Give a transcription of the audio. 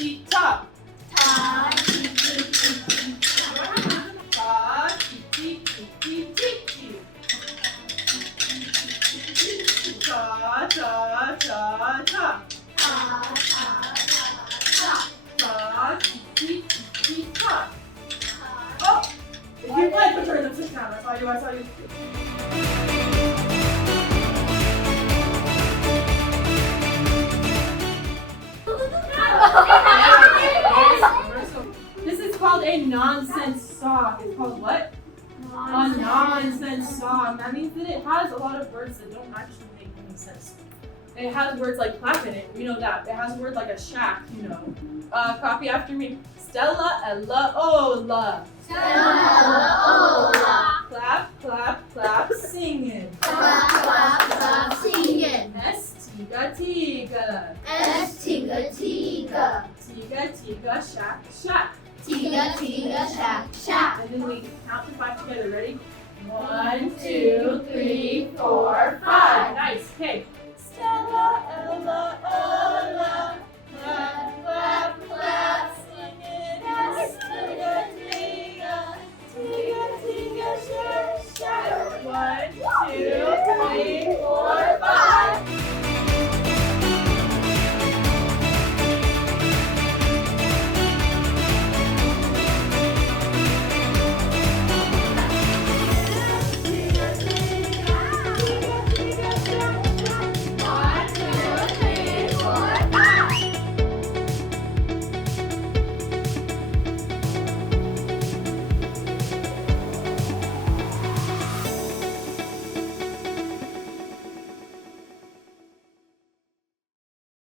Ta-ti-ti-ta. Ta-ti-ti-ti-ti-ti. Ta-ta-ta-ta. Ta-ti-ti-ti-ti-ta. Oh! If you play, put your rhythm switch down. I saw you. This is called a nonsense song. It's called what? A nonsense song. That means that it has a lot of words that don't actually make any sense. It has words like clap in it. We know that. It has a word like a shack, you know. Copy after me. Stella, Ella, Ola. Stella, Ella, Ola. Clap, clap, clap, singing. Clap, clap, clap, singing. S-tiga, tiga. S-tiga, tiga. Tiga, tiga, shack, shack. Tiga, tiga, shack, shack. And then we count to 5 together. Ready? 1, 2, 3, 4, 5. Nice. Okay. Stella, Ella,